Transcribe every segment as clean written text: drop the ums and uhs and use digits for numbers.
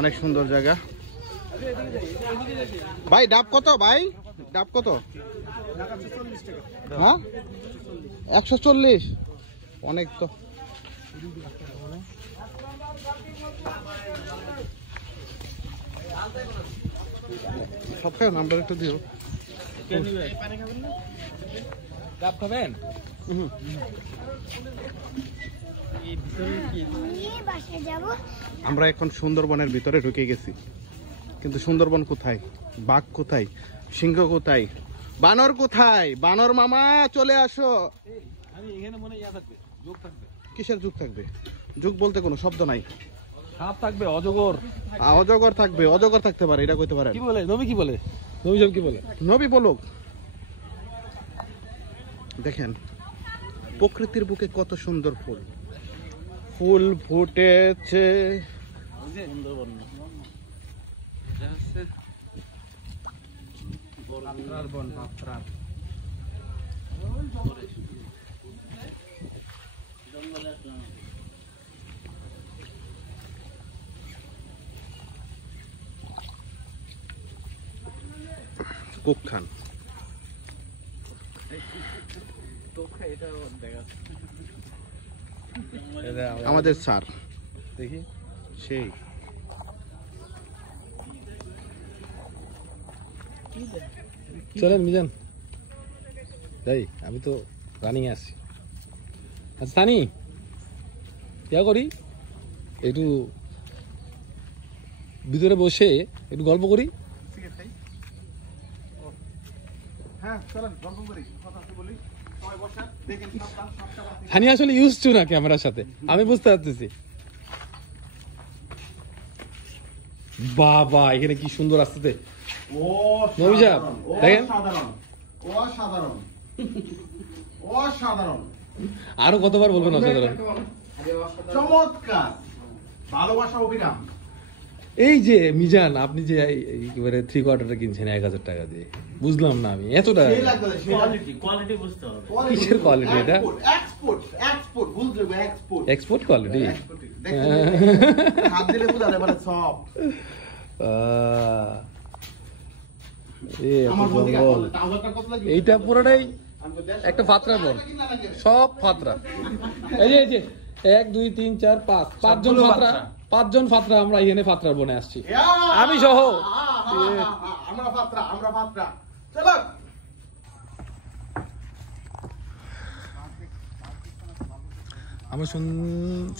অনেক সুন্দর জায়গা ভাই। ডাব কত ভাই? ডাব কত? হ্যাঁ 140। অনেক তো। সব খাও, নাম্বার একটু দিও। ডাব খাবেন? আমরা এখন সুন্দরবনের ভিতরে ঢুকে গেছি, কিন্তু সুন্দরবন কোথায়? বাঘ কোথায়? সিংহ কোথায়? বানর কোথায়? বানর মামা চলে আসো। কিসের যুগ থাকবে? যুগ বলতে কোনো শব্দ নাই। সাপ থাকবে, অজগর। অজগর থাকবে, অজগর থাকতে পারে, এটা কইতে পারে। কি বলে নবী? কি বলে নবী? সব কি বলে? নবী বলুক। দেখেন প্রকৃতির বুকে কত সুন্দর ফুল, ফুল ফুটেছে। কুক খান। আমাদের স্যার দেখি সেই চলেন মিজান যাই, আমি তো রানিং আসছি। আচ্ছা সানি, ইয়া করি একটু ভিতরে বসে একটু গল্প করি। সানি আসলে ইউজ টু না ক্যামেরার সাথে, আমি বুঝতে পারতেছি। বাবা এখানে কি সুন্দর আসতে। নবী সাহেব দেখেন, অসাধারণ অসাধারণ। আরো কতবার বলবেন অসাধারণ? চমৎকার, ভালোবাসা অবিরাম। এই যে মিজান, আপনি যে একেবারে 3 কোয়ার্টারটা কিনছেন 1000 টাকা দিয়ে, বুঝলাম না আমি এত টাকা। কিসের কোয়ালিটি এটা? Export quality. এইটা পুরোটাই একটা ফাতরা বন, সব ফাতরা। এই যে 1 2 3 4 5 5জন ফাতরা, 5জন ফাতরা আমরা এখানে ফাতরা বনে আসছি, আমি সহ। আমার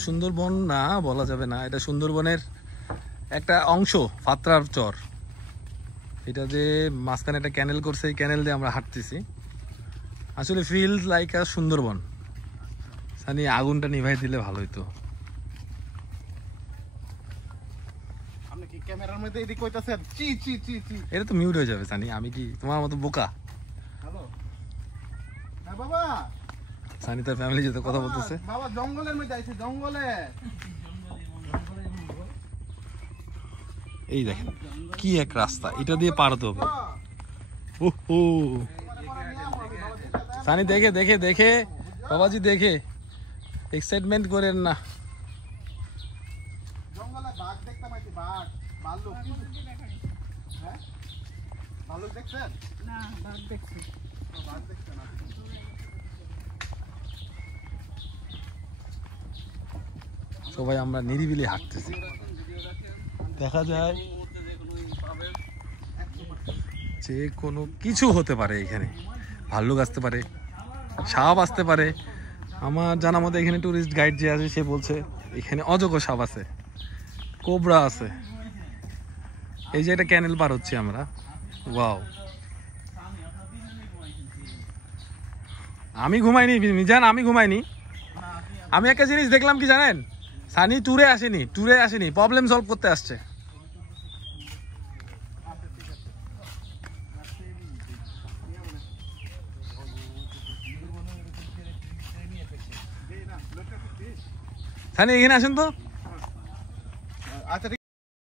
সুন্দরবন না বলা যাবে না, এটা সুন্দরবনের একটা অংশ, ফাতরার চর। এটা যে মাঝখানে একটা ক্যানেল করছে, এই ক্যানেল দিয়ে আমরা হাঁটতেছি। আসলে ফিলস লাইক আ সুন্দরবন। সানি আগুনটা নিভাই দিলে ভালো হইতো। আপনি কি ক্যামেরার মধ্যে এদিক কইতাছেন? চি চি চি চি। এটা তো মিউট হয়ে যাবে সানি, আমি কি তোমার মতো বোকা? হ্যালো হ্যাঁ বাবা। সানি তার ফ্যামিলি সাথে কথা বলতেছে। বাবা জঙ্গলের মধ্যে আইছে, জঙ্গলে। এই দেখেন কি এক রাস্তা, এটা দিয়ে পার হতে হবে। ওহো সানি দেখে দেখে দেখে, বাবাজি দেখে, এক্সাইটমেন্ট করেন না। জঙ্গলে বাঘ দেখতে পাইছি, বাঘ, ভাল্লুক। হ্যাঁ ভাল্লুক দেখছেন? না, বাঘ দেখছি। বাঘ দেখছেন না? সবাই আমরা নিরিবিলি হাঁটতেছি, দেখা যায় যে কোনো কিছু হতে পারে এখানে। ভাল্লুক আসতে পারে, সাপ আসতে পারে। আমার জানা মতে এখানে টুরিস্ট গাইড যে আছে সে বলছে এখানে অজগর সাপ আছে, কোবরা আছে। এই যে একটা ক্যানেল পার হচ্ছে আমরা, ওয়াও। আমি ঘুমাইনি মিজান, আমি ঘুমাইনি। আমি একটা জিনিস দেখলাম কি জানেন, সানি ট্যুরে আসেনি, প্রবলেম সলভ করতে আসছে। সানি এখানে আসেন তো। আচ্ছা।